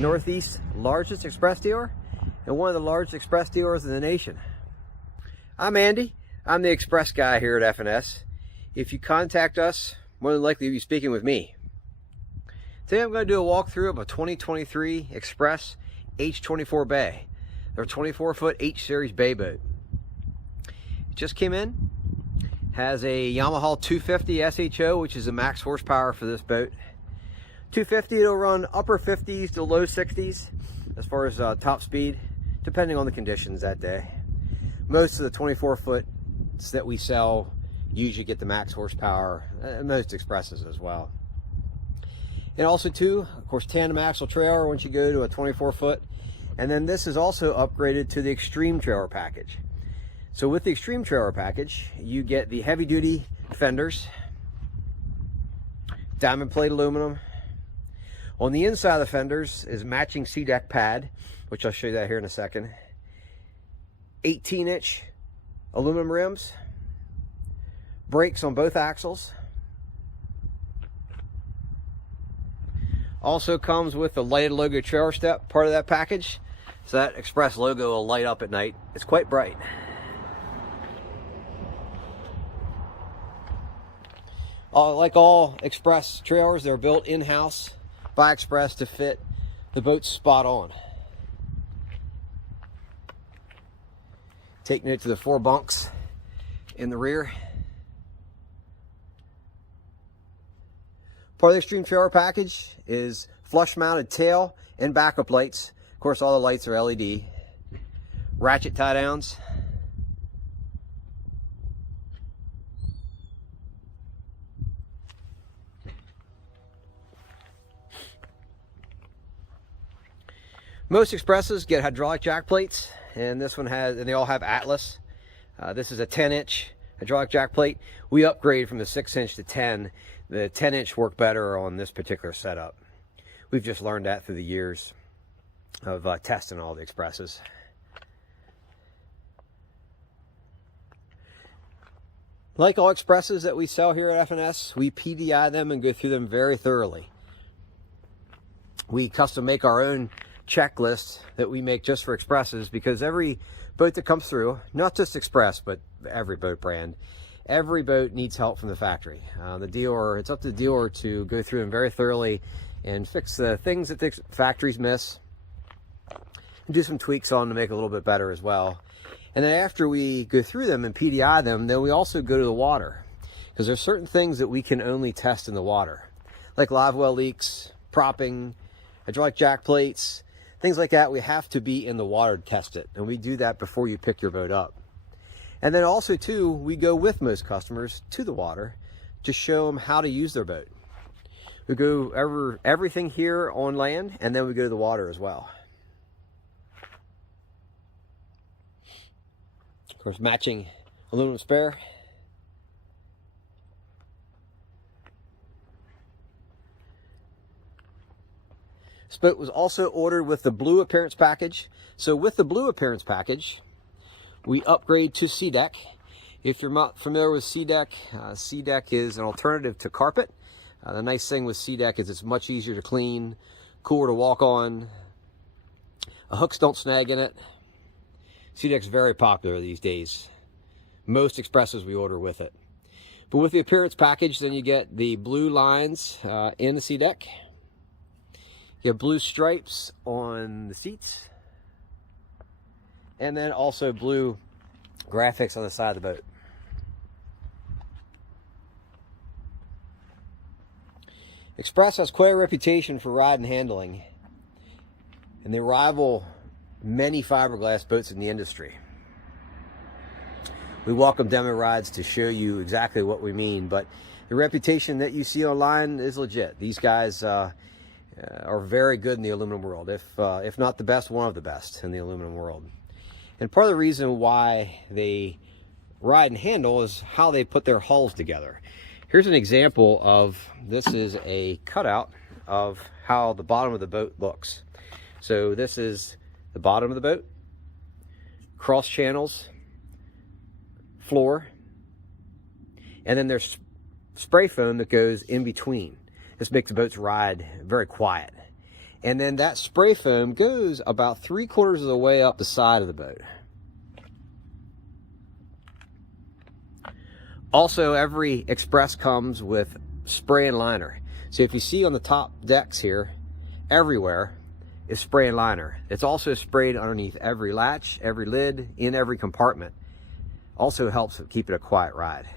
Northeast's largest express dealer and one of the largest express dealers in the nation. I'm Andy. I'm the express guy here at F&S. If you contact us, more than likely you'll be speaking with me. Today I'm going to do a walkthrough of a 2023 Xpress H24 bay. Their 24-foot H-Series bay boat. It just came in. Has a Yamaha 250 SHO, which is the max horsepower for this boat. 250, it'll run upper 50s to low 60s as far as top speed, depending on the conditions that day. Most of the 24-foots that we sell usually get the max horsepower, and most Expresses as well. And also too, of course, tandem axle trailer once you go to a 24-foot. And then this is also upgraded to the Extreme trailer package. So with the Extreme trailer package, you get the heavy-duty fenders, diamond plate aluminum. On the inside of the fenders is matching SeaDek pad, which I'll show you that here in a second. 18-inch aluminum rims, brakes on both axles. Also comes with the lighted logo trailer step, part of that package. So that Express logo will light up at night. It's quite bright. Like all Express trailers, they're built in-house by Express to fit the boat spot on. Take note to the 4 bunks in the rear. Part of the Extreme trailer package is flush mounted tail and backup lights. Of course, all the lights are LED. Ratchet tie downs. Most Expresses get hydraulic jack plates, and this one has, and they all have Atlas. This is a 10-inch hydraulic jack plate. We upgraded from the 6-inch to 10. The 10-inch worked better on this particular setup. We've just learned that through the years of testing all the Expresses. Like all Expresses that we sell here at F&S, we PDI them and go through them very thoroughly. We custom make our own checklist that we make just for Expresses, because every boat that comes through, not just Express, but every boat brand, every boat needs help from the factory. The dealer, it's up to the dealer to go through them very thoroughly and fix the things that the factories miss, and do some tweaks on to make it a little bit better as well. And then after we go through them and PDI them, then we also go to the water, because there's certain things that we can only test in the water, like live well leaks, propping, hydraulic jack plates, things like that. We have to be in the water to test it, and we do that before you pick your boat up. And then also too, we go with most customers to the water to show them how to use their boat. We go over everything here on land, and then we go to the water as well. Of course, matching aluminum spare. This boat was also ordered with the blue appearance package. So with the blue appearance package, we upgrade to SeaDek. If you're not familiar with SeaDek, SeaDek is an alternative to carpet. The nice thing with SeaDek is it's much easier to clean, cooler to walk on. Hooks don't snag in it. SeaDek's very popular these days. Most Expresses we order with it. But with the appearance package, then you get the blue lines in the SeaDek. You have blue stripes on the seats, and then also blue graphics on the side of the boat. Express has quite a reputation for ride and handling, and they rival many fiberglass boats in the industry. We welcome demo rides to show you exactly what we mean, but the reputation that you see online is legit. These guys are very good in the aluminum world, if not the best, one of the best in the aluminum world. And part of the reason why they ride and handle is how they put their hulls together. Here's an example of, this is a cutout of how the bottom of the boat looks. So this is the bottom of the boat, cross channels, floor, and then there's spray foam that goes in between. This makes the boats ride very quiet. And then that spray foam goes about 3/4 of the way up the side of the boat. Also, every Xpress comes with spray and liner. So if you see on the top decks here, everywhere is spray and liner. It's also sprayed underneath every latch, every lid, in every compartment. Also helps keep it a quiet ride.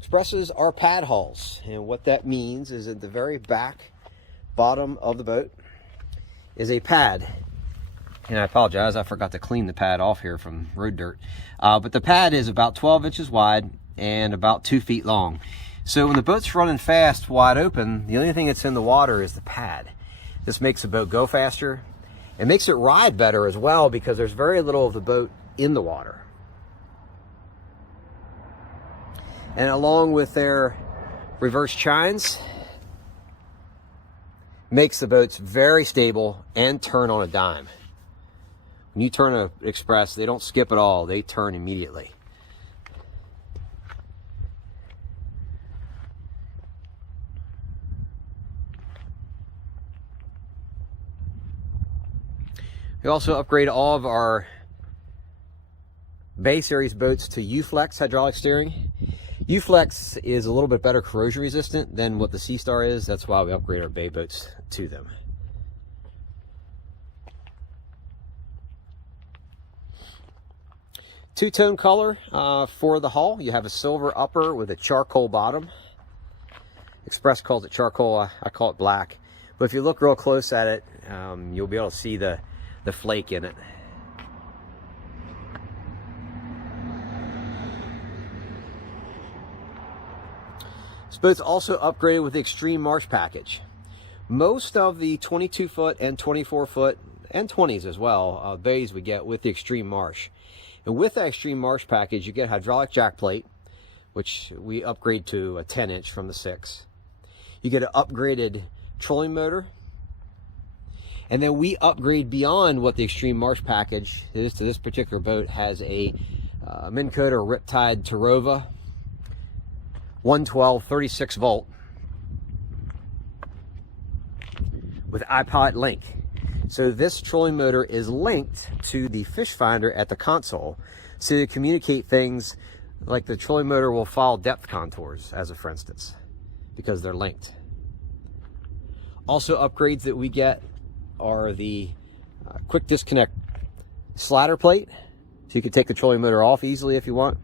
Xpresses are pad hulls, and what that means is at the very back bottom of the boat is a pad. And I apologize, I forgot to clean the pad off here from road dirt. But the pad is about 12 inches wide and about 2 feet long. So when the boat's running fast, wide open, the only thing that's in the water is the pad. This makes the boat go faster. It makes it ride better as well because there's very little of the boat in the water. And along with their reverse chines, makes the boats very stable and turn on a dime. When you turn an Xpress, they don't skip at all. They turn immediately. We also upgrade all of our Bay Series boats to U-Flex hydraulic steering. U-Flex is a little bit better corrosion resistant than what the Sea Star is. That's why we upgrade our Bay boats to them. Two-tone color for the hull. You have a silver upper with a charcoal bottom. Xpress calls it charcoal. I call it black. But if you look real close at it, you'll be able to see the flake in it. This boat's also upgraded with the Extreme Marsh package. Most of the 22-foot and 24-foot and 20s as well bays we get with the Extreme Marsh. And with that Extreme Marsh package, you get a hydraulic jack plate, which we upgrade to a 10-inch from the 6. You get an upgraded trolling motor. And then we upgrade beyond what the Extreme Marsh package is to this particular boat. Has a Minn Kota Riptide Tarova 112 36 volt with iPod link. So this trolling motor is linked to the fish finder at the console, so to communicate things like the trolling motor will follow depth contours, as a for instance, because they're linked. Also upgrades that we get are the quick disconnect slider plate, so you can take the trolling motor off easily if you want.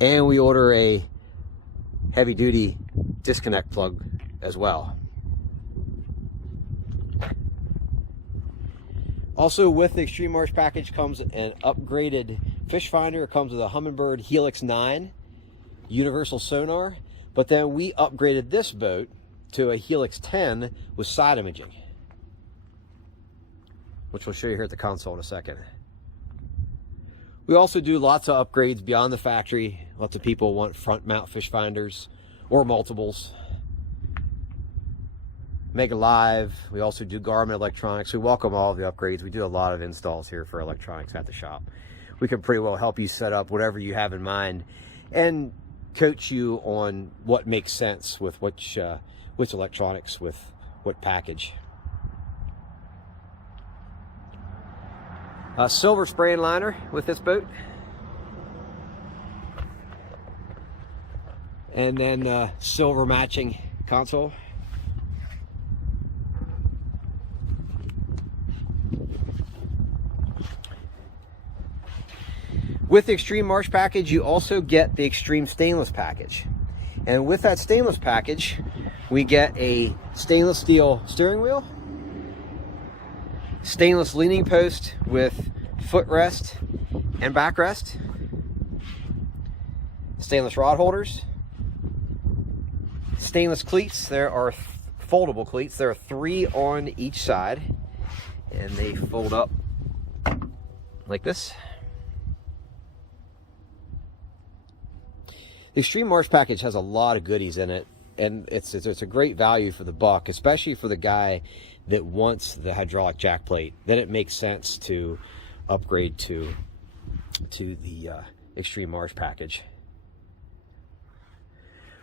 And we order a heavy duty disconnect plug as well. Also with the Extreme Marsh package comes an upgraded fish finder. It comes with a Humminbird Helix 9 universal sonar, but then we upgraded this boat to a Helix 10 with side imaging, which we'll show you here at the console in a second. We also do lots of upgrades beyond the factory. Lots of people want front mount fish finders or multiples. Mega Live. We also do Garmin electronics. We welcome all of the upgrades. We do a lot of installs here for electronics at the shop. We can pretty well help you set up whatever you have in mind and coach you on what makes sense with which electronics with what package. Silver spray and liner with this boat. And then silver matching console. With the Extreme Marsh package, you also get the Extreme Stainless package. And with that stainless package, we get a stainless steel steering wheel, stainless leaning post with footrest and backrest, stainless rod holders, stainless cleats. There are foldable cleats. There are 3 on each side, and they fold up like this. The Extreme Marsh package has a lot of goodies in it, and it's a great value for the buck, especially for the guy that wants the hydraulic jack plate. Then it makes sense to upgrade to the Extreme Marsh package.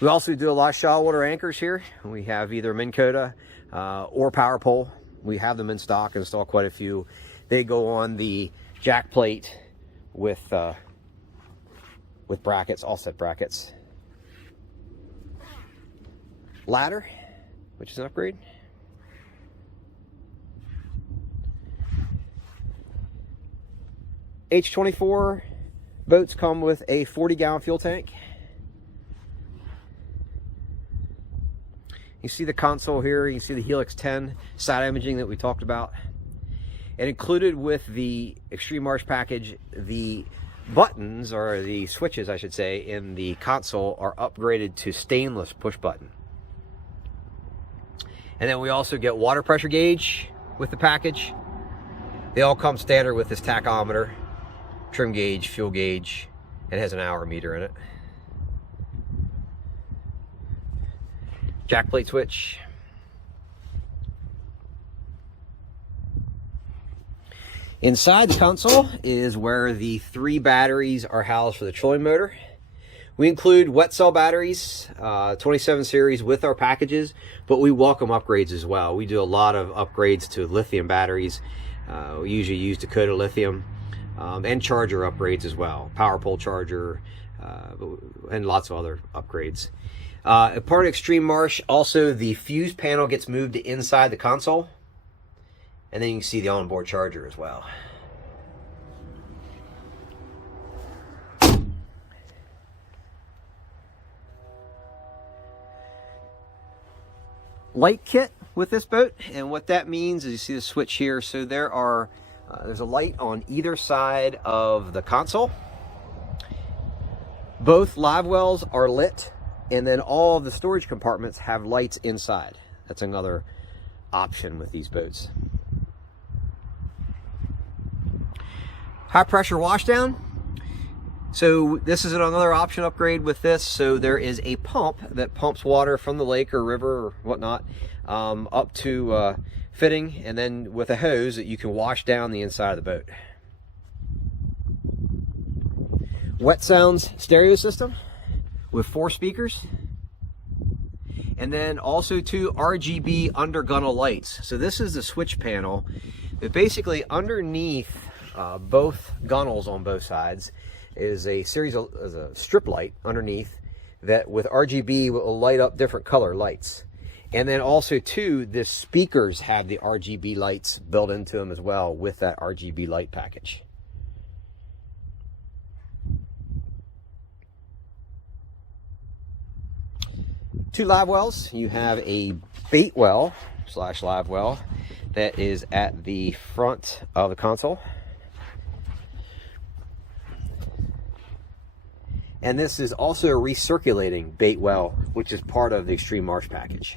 We also do a lot of shallow water anchors here. We have either Minn Kota or power pole. We have them in stock, install quite a few. They go on the jack plate with brackets, offset brackets. Ladder, which is an upgrade. H24 boats come with a 40-gallon fuel tank. You see the console here, you can see the Helix 10 side imaging that we talked about. And included with the Extreme Marsh package, the buttons, or the switches I should say, in the console are upgraded to stainless push button. And then we also get water pressure gauge with the package. They all come standard with this tachometer, trim gauge, fuel gauge. It has an hour meter in it. Jack plate switch. Inside the console is where the 3 batteries are housed for the trolling motor. We include wet cell batteries, 27 series with our packages, but we welcome upgrades as well. We do a lot of upgrades to lithium batteries. We usually use Dakota lithium, and charger upgrades as well. Power pole charger, and lots of other upgrades. A part of Extreme Marsh, also the fuse panel gets moved to inside the console. And then you can see the onboard charger as well. Light kit with this boat, and what that means is you see the switch here. So there are there's a light on either side of the console. Both Livewells are lit, and then all of the storage compartments have lights inside. That's another option with these boats. High pressure washdown. So this is another option upgrade with this. So there is a pump that pumps water from the lake or river or whatnot up to fitting, and then with a hose that you can wash down the inside of the boat. Wet sounds stereo system with 4 speakers. And then also 2 RGB under gunnel lights. So this is the switch panel. But basically underneath both gunnels on both sides is a series of a strip light underneath that with RGB will light up different color lights. And then also too, the speakers have the RGB lights built into them as well with that RGB light package. Two live wells. You have a bait well / live well that is at the front of the console. And this is also a recirculating bait well, which is part of the Extreme Marsh package.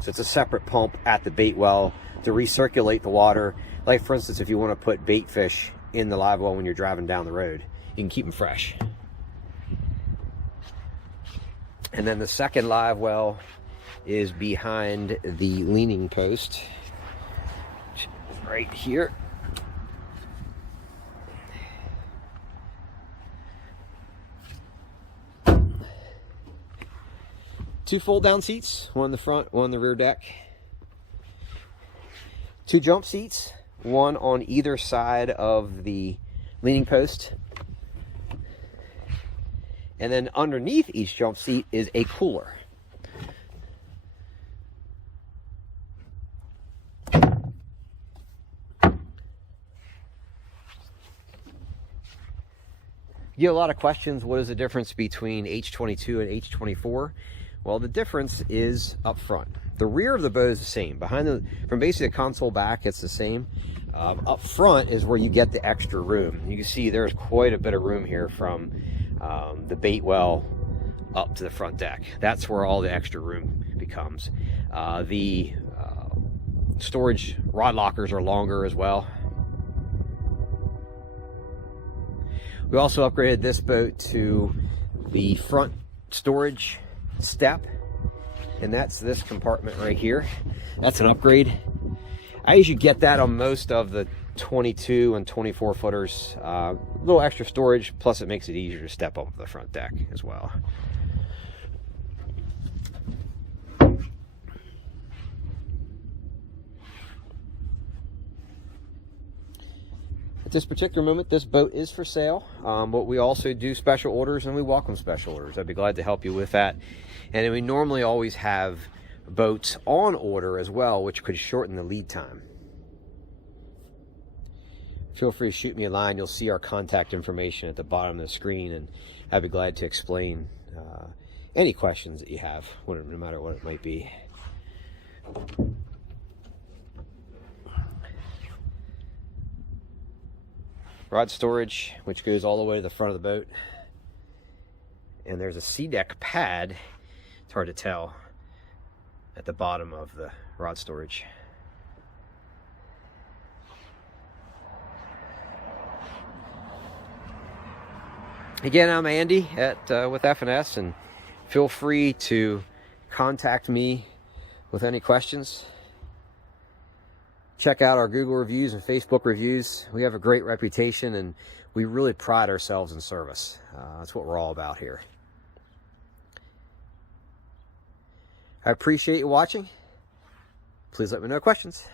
So it's a separate pump at the bait well to recirculate the water. Like for instance, if you want to put bait fish in the live well when you're driving down the road, you can keep them fresh. And then the second live well is behind the leaning post, right here. Two fold down seats, one in the front, one in the rear deck. 2 jump seats, one on either side of the leaning post. And then underneath each jump seat is a cooler. You get a lot of questions, what is the difference between H22 and H24? Well, the difference is up front. The rear of the boat is the same. From basically the console back, it's the same. Up front is where you get the extra room. You can see there's quite a bit of room here from the bait well up to the front deck. That's where all the extra room becomes. The storage rod lockers are longer as well. We also upgraded this boat to the front storage step, and that's this compartment right here. That's an upgrade. I usually get that on most of the 22 and 24 footers. A little extra storage, plus it makes it easier to step up the front deck as well. At this particular moment, this boat is for sale, but we also do special orders, and we welcome special orders. I'd be glad to help you with that. And we normally always have boats on order as well, which could shorten the lead time. Feel free to shoot me a line. You'll see our contact information at the bottom of the screen, and I'd be glad to explain any questions that you have, no matter what it might be. Rod storage, which goes all the way to the front of the boat. And there's a SeaDek pad, it's hard to tell, at the bottom of the rod storage. Again, I'm Andy with F&S, and feel free to contact me with any questions. Check out our Google reviews and Facebook reviews. We have a great reputation, and we really pride ourselves in service. That's what we're all about here. I appreciate you watching. Please let me know questions.